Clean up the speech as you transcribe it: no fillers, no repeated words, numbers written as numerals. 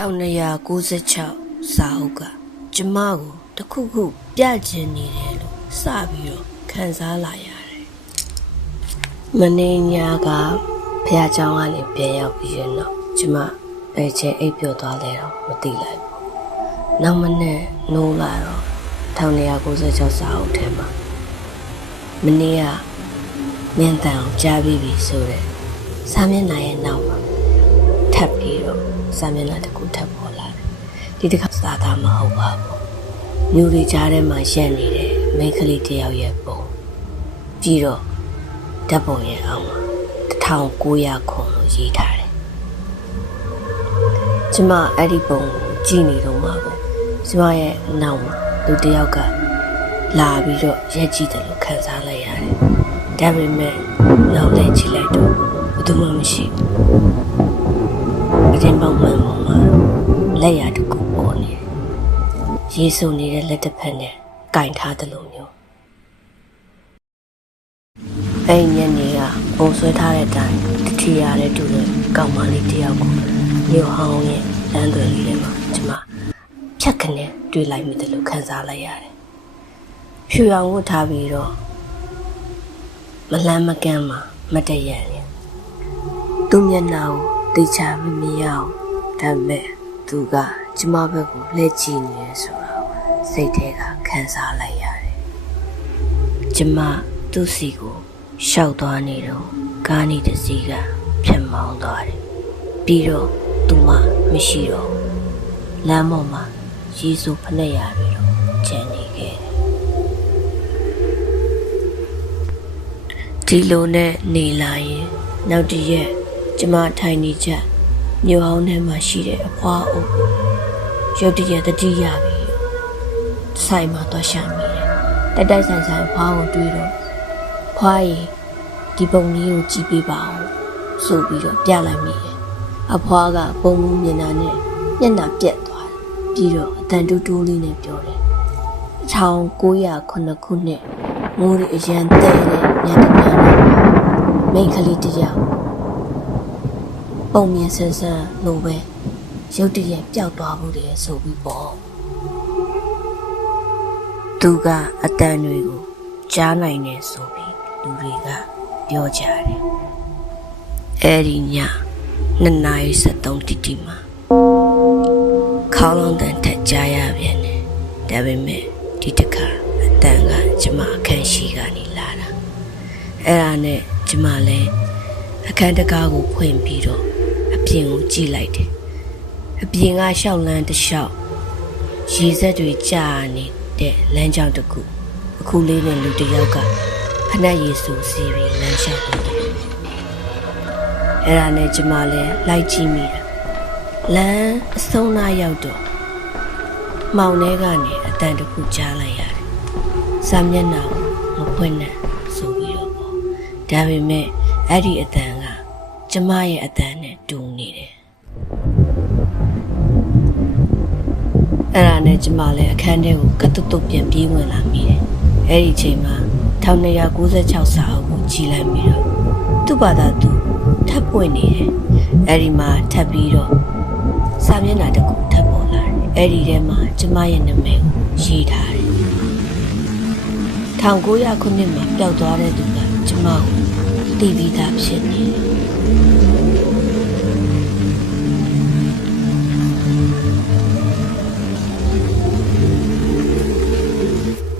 1996စာအုပ်ကကျမကိုတစ်ခုခုပြကျင်နေတယ်လို့စပြီးတော့ခံစားလာရတယ်။မနေ့ညကဖះเจ้าကနေပြန်ရောက်ပြီးတဲ့နောက်ကျမဘယ်ချိန်အိပ်ပျော်သွားလဲတော့မသိလိုက်ဘူး။နောက်မနေ့နိုးလာတော့1996စာအုပ်ထဲမှာမနေ့ကမြင်တန်အောင်ကြားပြီးပြီဆိုတဲ့စာမျက်နှာရဲ့နောက်မှာထပ်ပြီးတော့စာမျက်နှာတစ်ခုထပ်ပေါ်လာတယ်။ဒီတစ်ခါစာသားမဟုတ်ပါဘူး။မျိုးတွေကြားထဲမှာရက်နေတဲ့မိန်းကလေးတစ်ယောက်ရဲ့ပုံပြီးတော့ဓာတ်ပုံရဲ့အောက်မှာ1900ခုလို့ရေးထားတယ်။ကျမအဲ့ဒီပုံကိုကြည့်နေတော့မှပဲကျမရဲ့နောက်မှာလူတစ်ယောက်ကလာပြီးတော့ရက်ကြည့်တယ်လို့ခံစားလိုက်ရတယ်။ဒါပေမဲ့နောက်လည်းကြည့်လိုက်တော့ဘယ်သူမှမရှိဘူး။အရင်ပေါက်မှန်မှာလက်ရတစ်ခုပေါ်နေတယ်။ရေးစုံနေတဲ့လက်တစ်ဖက်နဲ့ကင်ထားတယ်လို့မျိုး။အဲ့ညနေကပုံဆွဲထားတဲ့အတိုင်းတတိယတဲ့တူတဲ့ကောင်မလေးတစ်ယောက်ကိုမြို့ဟောင်းရဲ့လမ်းသွယ်လေးထဲမှာကျမဖြတ်ခနဲ့တွေ့လိုက်မိတယ်လို့ခံစားလိုက်ရတယ်။ဖြူရောင်ဝတ်ထားပြီးတော့မလန်းမကန်းမှာမတည့်ရနေသူ့မျက်နှာကိုသိချမမြင်ရအောင်ဒါပေမဲ့သူကကျမဘက်ကိုလှည့်ကြည့်နေရဆိုတော့စိတ်ထဲကခံစားလိုက်ရတယ်ကျမသူ့စီကိုရှောက်သွားနေတော့ကားနေတစ်စီးကဖြတ်မောင်းသွားတယ်ပြီးတော့သူမမရှိတော့လမ်းပေါ်မှာရေစုဖနှက်ရပြီးတော့ကျန်နေခဲ့တယ်ဒီလိုနဲ့နေလာရင်နောက်တစ်ရက်ကျမထိုင်နေချက်မြို့ဟောင်းထဲမှာရှိတဲ့အဖွားအုပ်ရုတ်တရက်တတိယပြီးဆိုင်မှာသွားရှာမိတယ်တိုက်တိုက်ဆိုင်ဆိုင်ဖွားကိုတွေ့တော့ဖွားရီဒီပုံလေးကိုကြည့်ပေးပါအောင်ဆိုပြီးတော့ပြလိုက်မိတယ်အဖွားကပုံမှုမြင်တာနဲ့မျက်နှာပြက်သွားတယ်ပြီးတော့အတန်တူးတူးလေးနဲ့ပြောတယ်1909ခုနှစ်မိုးရီအရန်တဲတဲ့ညတညနဲ့မိန်းကလေးတစ်ယောက်ပုံမြင်ဆန်းဆန်းလို့ပဲရုတ်တရက်ပျောက်သွားမှုတယ်ဆိုပြီးပေါ့သူကအတန်တွေကိုကြားနိုင်နေဆိုပြီးလူတွေကပြောကြတယ်အဲ့ဒီည2:73တိတိမှာခေါင်းလုံးတန်ထက်ကြားရပြန်တယ်ဒါပေမဲ့ဒီတစ်ခါအတန်ကကျမအခန်းရှိကနေလာတာအဲ့ဒါနဲ့ကျမလည်းအခန်းတကားကိုဖွင့်ပြီးတော့အပြင်ကိုကြည့်လိုက်တယ်အပြင်ကရှောက်လန်းတစ်လျှောက်ရေစက်တွေကြာနေတဲ့လမ်းကြောင်းတစ်ခုအခုလေးနဲ့လူတစ်ယောက်ကဖနက်ရည်ဆူစီးပြီးလမ်းလျှောက်နေတယ်အဲ့ဒါနဲ့ကျမလည်းလိုက်ကြည့်မိတာလမ်းအဆုံးနားရောက်တော့မောင်ထဲကနေအတန်တစ်ခုကြားလိုက်ရတယ်စာမျက်နှာကိုမဖွင့်နဲ့ဆိုပြီးတော့ပေါ့ဒါပေမဲ့အဲ့ဒီအတန်ကကျမရဲ့အတန်နဲ့တူနေတယ်အဲ့ဒါနဲ့ကျမလည်းအခန်းထဲကိုကတုတ်တုတ်ပြန်ပြေးဝင်လာမိတယ်အဲ့ဒီချိန်မှာ1996စာအုပ်ကိုကြည့်လိုက်ပြီးတော့သူ့ဘာသာသူထပ်ပွင့်နေတယ်အဲ့ဒီမှာထပ်ပြီးတော့စာမျက်နှာတစ်ခုထပ်ပေါ်လာတယ်အဲ့ဒီထဲမှာကျမရဲ့နာမည်ကိုရေးထားတယ်1900ခုနှစ်မှာပျောက်သွားတဲ့သူကကျမကိုတီးပြီးသားဖြစ်နေတယ်